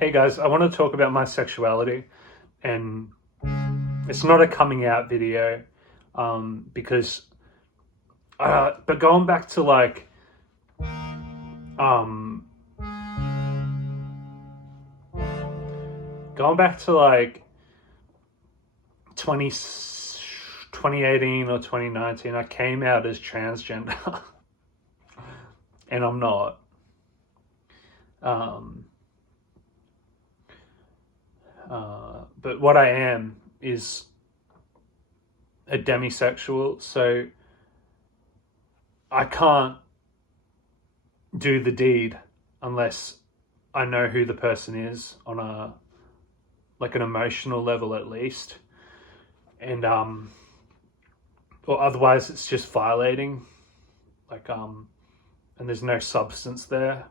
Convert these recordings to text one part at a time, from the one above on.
Hey guys, I want to talk about my sexuality, and it's not a coming out video, because, but going back to um, going back to 20 2018 or 2019, I came out as transgender, and I'm not. Um, but what I am is a demisexual, so I can't do the deed unless I know who the person is on an emotional level at least, and or otherwise it's just violating, and there's no substance there,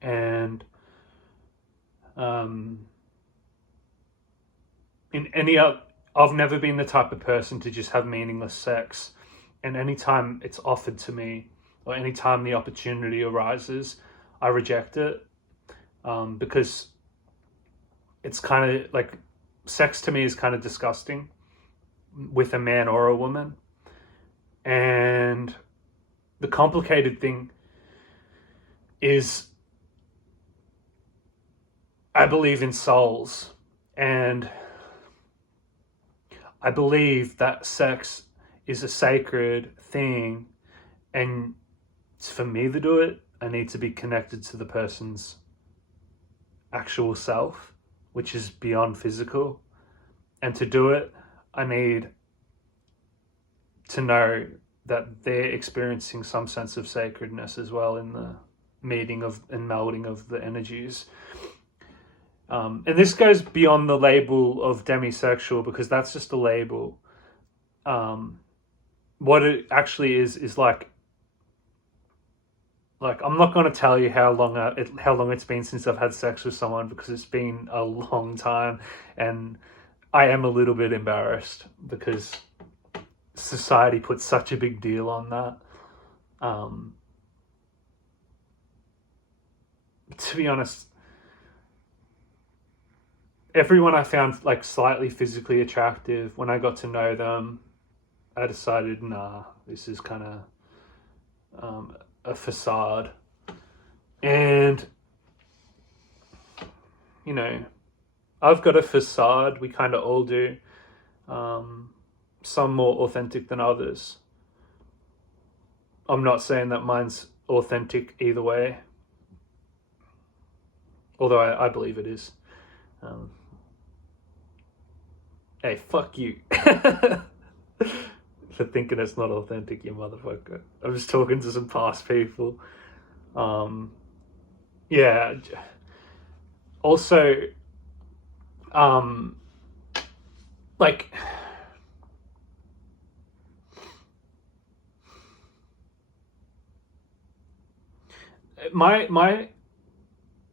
and in any other, I've never been the type of person to just have meaningless sex, and anytime it's offered to me or anytime the opportunity arises, I reject it, because it's kind of like, sex to me is kind of disgusting with a man or a woman. And the complicated thing is, I believe in souls, and I believe that sex is a sacred thing, and for me to do it, I need to be connected to the person's actual self, which is beyond physical. And to do it, I need to know that they're experiencing some sense of sacredness as well in the meeting of and melding of the energies. And this goes beyond the label of demisexual, because that's just a label. What it actually is like I'm not going to tell you how long it's been since I've had sex with someone, because it's been a long time, and I am a little bit embarrassed because society puts such a big deal on that. To be honest, everyone I found slightly physically attractive, when I got to know them, I decided, nah, this is kind of a facade. And, I've got a facade, we kind of all do, some more authentic than others. I'm not saying that mine's authentic either way, although I believe it is. Hey, fuck you. For thinking it's not authentic, you motherfucker. I'm just talking to some past people. Yeah. Also, my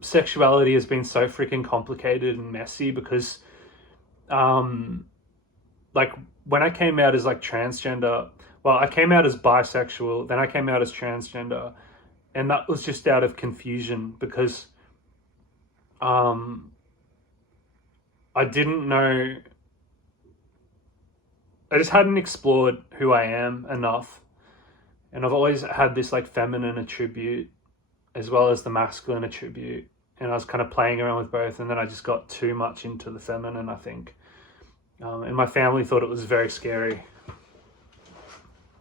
sexuality has been so freaking complicated and messy because, when I came out as transgender, well, I came out as bisexual, then I came out as transgender, and that was just out of confusion because I didn't know, I just hadn't explored who I am enough, and I've always had this feminine attribute as well as the masculine attribute, and I was kind of playing around with both, and then I just got too much into the feminine, I think. And my family thought it was very scary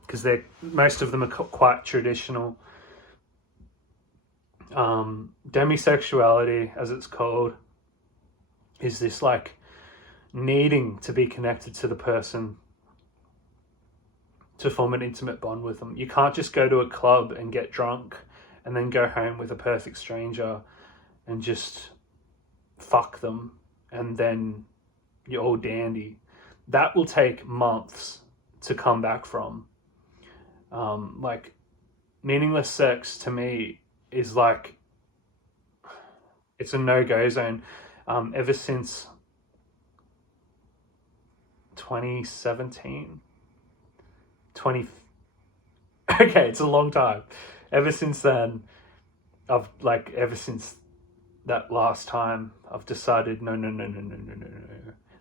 because most of them are quite traditional. Demi-sexuality, as it's called, is this needing to be connected to the person to form an intimate bond with them. You can't just go to a club and get drunk and then go home with a perfect stranger and just fuck them and then you're all dandy. That will take months to come back from. Meaningless sex to me is it's a no-go zone. Ever since 2017, okay, it's a long time. Ever since then, ever since that last time, I've decided, no.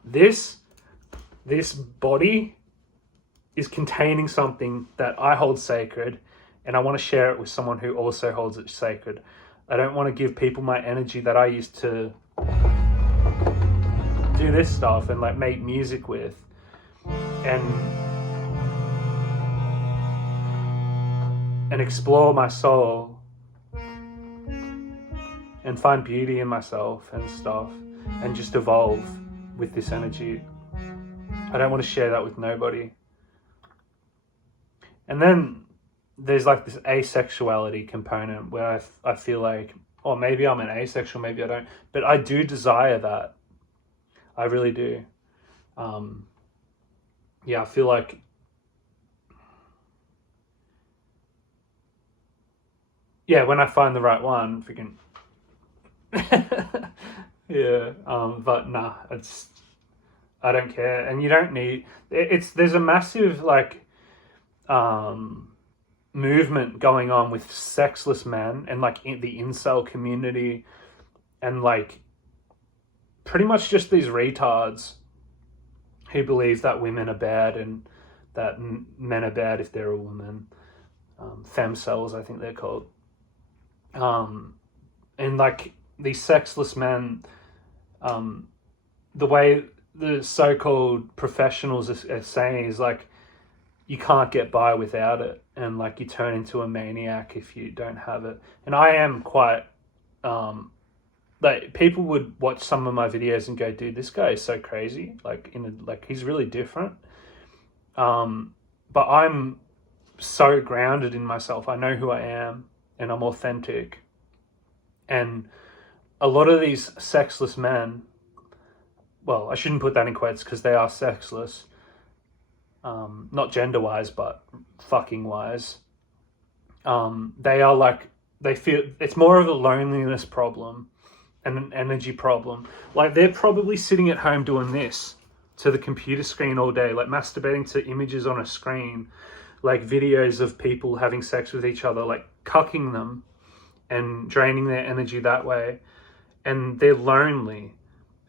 This body is containing something that I hold sacred, and I want to share it with someone who also holds it sacred. I don't want to give people my energy that I used to do this stuff and like make music with, and explore my soul and find beauty in myself and stuff, and just evolve with this energy. I don't want to share that with nobody. And then there's like this asexuality component where I feel like, oh, maybe I'm an asexual, maybe I don't, but I do desire that. I really do. Yeah, I feel like when I find the right one, freaking yeah. But nah, I don't care, and you don't need. There's a massive like movement going on with sexless men and like in the incel community, and like pretty much just these retards who believe that women are bad and that men are bad if they're a woman. Femcells, I think they're called. And like these sexless men, the way the so-called professionals are saying is like, you can't get by without it, and like you turn into a maniac if you don't have it. And I am quite like, people would watch some of my videos and go, dude, this guy is so crazy, like he's really different. But I'm so grounded in myself. I know who I am and I'm authentic. And a lot of these sexless men, well, I shouldn't put that in quotes because they are sexless, not gender wise, but fucking wise. They are like, they feel it's more of a loneliness problem and an energy problem. Like, they're probably sitting at home doing this to the computer screen all day, like masturbating to images on a screen, like videos of people having sex with each other, like cucking them and draining their energy that way. And they're lonely.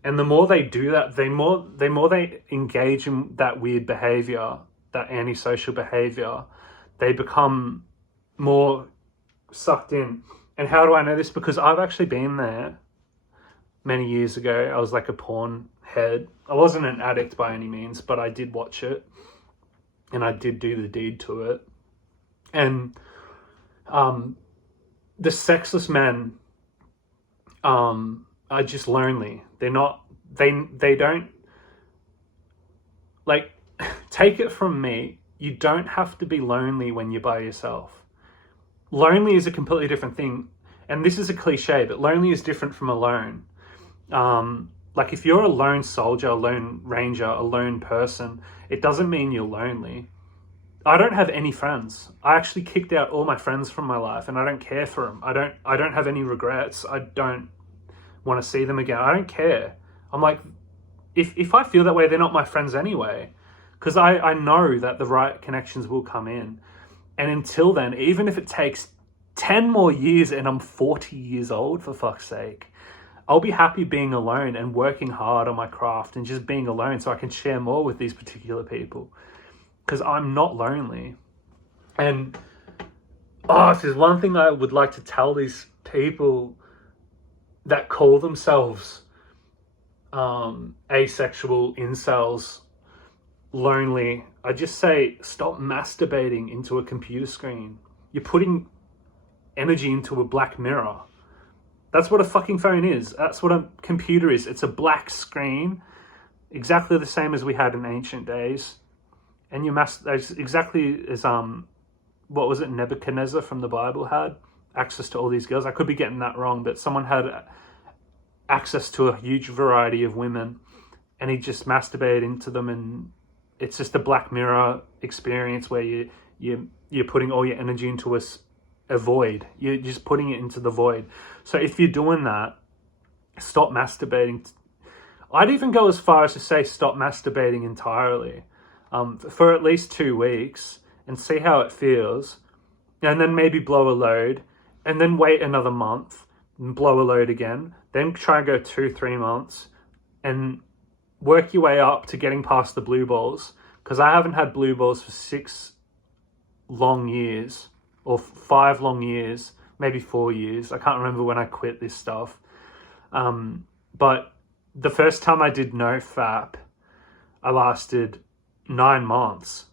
And the more they do that, the more they engage in that weird behavior, that antisocial behavior, they become more sucked in. And how do I know this? Because I've actually been there many years ago. I was like a porn head. I wasn't an addict by any means, but I did watch it and I did do the deed to it. And the sexless men are just lonely. They're not, they don't, like, take it from me, you don't have to be lonely when you're by yourself. Lonely is a completely different thing. And this is a cliche, but lonely is different from alone. Like, if you're a lone soldier, a lone ranger, a lone person, it doesn't mean you're lonely. I don't have any friends. I actually kicked out all my friends from my life, and I don't care for them. I don't have any regrets. I don't want to see them again. I don't care. I'm like, if I feel that way, they're not my friends anyway, because I know that the right connections will come in. And until then, even if it takes 10 more years and I'm 40 years old, for fuck's sake, I'll be happy being alone and working hard on my craft and just being alone so I can share more with these particular people, because I'm not lonely. And if there's one thing I would like to tell these people that call themselves asexual, incels, lonely, I just say, stop masturbating into a computer screen. You're putting energy into a black mirror. That's what a fucking phone is. That's what a computer is. It's a black screen, exactly the same as we had in ancient days. And exactly as what was it, Nebuchadnezzar from the Bible had access to all these girls. I could be getting that wrong, but someone had access to a huge variety of women, and he just masturbated into them, and it's just a black mirror experience where you're putting all your energy into a void. You're just putting it into the void. So if you're doing that, stop masturbating. I'd even go as far as to say stop masturbating entirely, for at least 2 weeks, and see how it feels, and then maybe blow a load, and then wait another month, blow a load again, then try and go 2-3 months and work your way up to getting past the blue balls. Because I haven't had blue balls for 6 long years or 5 long years, maybe 4 years. I can't remember when I quit this stuff. But the first time I did no FAP, I lasted 9 months.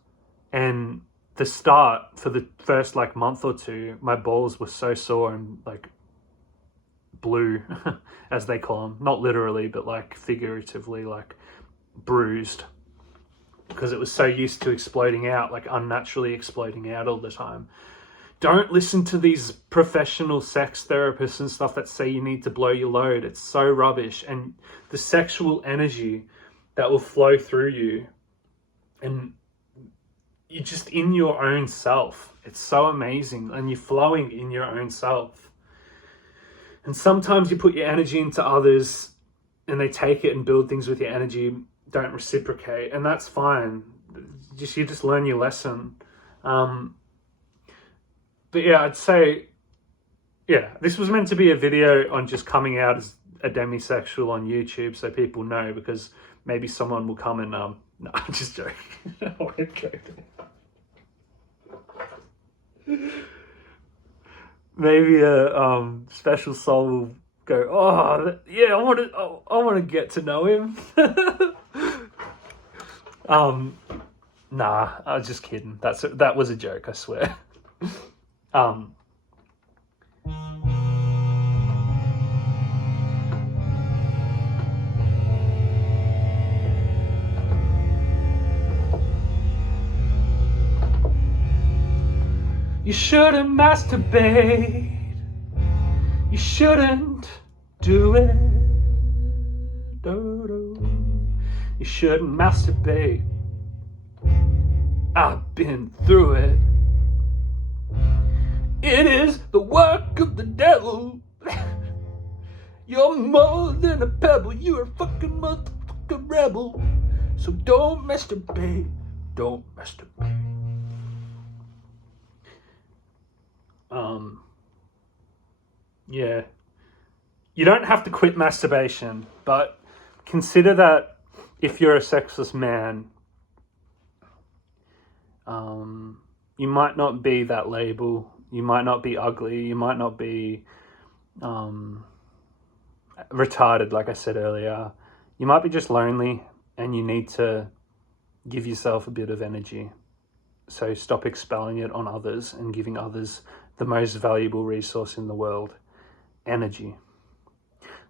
And the start, for the first like month or two, my balls were so sore and like blue, as they call them. Not literally, but like figuratively, like bruised. Because it was so used to exploding out, like unnaturally exploding out all the time. Don't listen to these professional sex therapists and stuff that say you need to blow your load. It's so rubbish. And the sexual energy that will flow through you, and you're just in your own self. It's so amazing. And you're flowing in your own self. And sometimes you put your energy into others and they take it and build things with your energy, don't reciprocate, and that's fine. You just learn your lesson. But yeah, I'd say, yeah, this was meant to be a video on just coming out as a demisexual on YouTube, so people know, because maybe someone will come and no, I'm just joking. I'm joking. Maybe a special soul will go, oh yeah, I want to get to know him. Nah, I was just kidding. That was a joke, I swear. You shouldn't masturbate. You shouldn't do it. You shouldn't masturbate. I've been through it. It is the work of the devil. You're more than a pebble. You're a fucking motherfucking rebel. So don't masturbate. Don't masturbate. Yeah. You don't have to quit masturbation, but consider that if you're a sexless man, you might not be that label. You might not be ugly. You might not be retarded, like I said earlier. You might be just lonely and you need to give yourself a bit of energy. So stop expelling it on others and giving others the most valuable resource in the world, energy.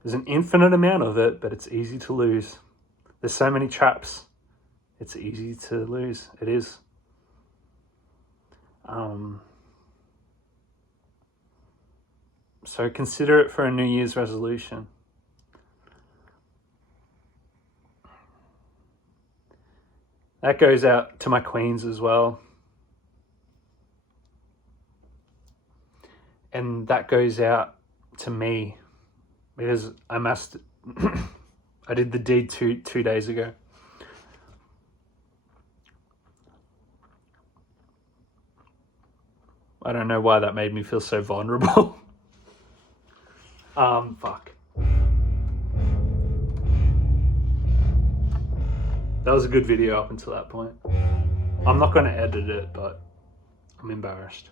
There's an infinite amount of it, but it's easy to lose. There's so many traps. It's easy to lose. It is. So consider it for a New Year's resolution. That goes out to my queens as well. And that goes out to me, because I did the deed two days ago. I don't know why that made me feel so vulnerable. Fuck. That was a good video up until that point. I'm not going to edit it, but I'm embarrassed.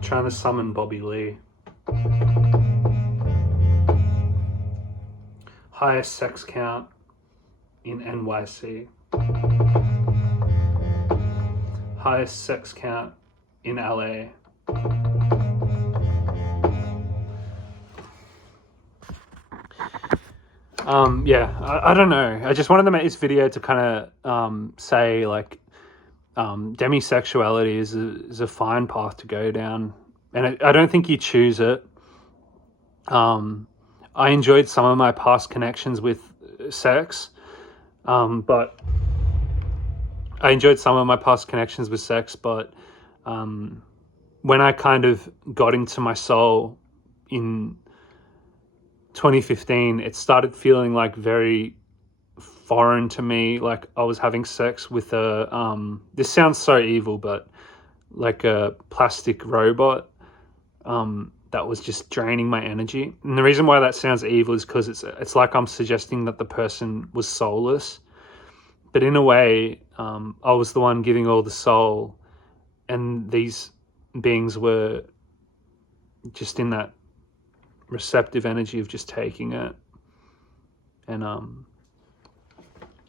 Trying to summon Bobby Lee. Highest sex count in NYC. Highest sex count in LA. Yeah, I don't know. I just wanted to make this video to kind of say, like, demisexuality is a fine path to go down, and I don't think you choose it. I enjoyed some of my past connections with sex, but I enjoyed some of my past connections with sex, but when I kind of got into my soul in 2015, it started feeling like very foreign to me. Like I was having sex with a this sounds so evil, but like a plastic robot that was just draining my energy. And the reason why that sounds evil is because it's like I'm suggesting that the person was soulless, but in a way I was the one giving all the soul, and these beings were just in that receptive energy of just taking it. And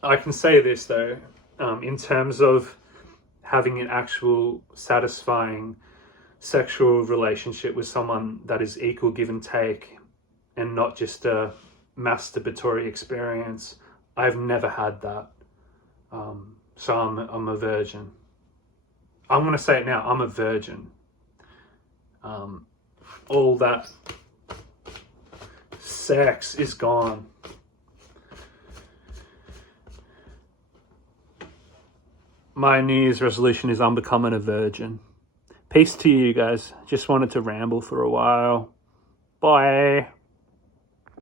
I can say this though, in terms of having an actual satisfying sexual relationship with someone that is equal give and take and not just a masturbatory experience, I've never had that. So I'm a virgin. I'm going to say it now, I'm a virgin. All that sex is gone. My New Year's resolution is I'm becoming a virgin. Peace to you guys. Just wanted to ramble for a while. Bye.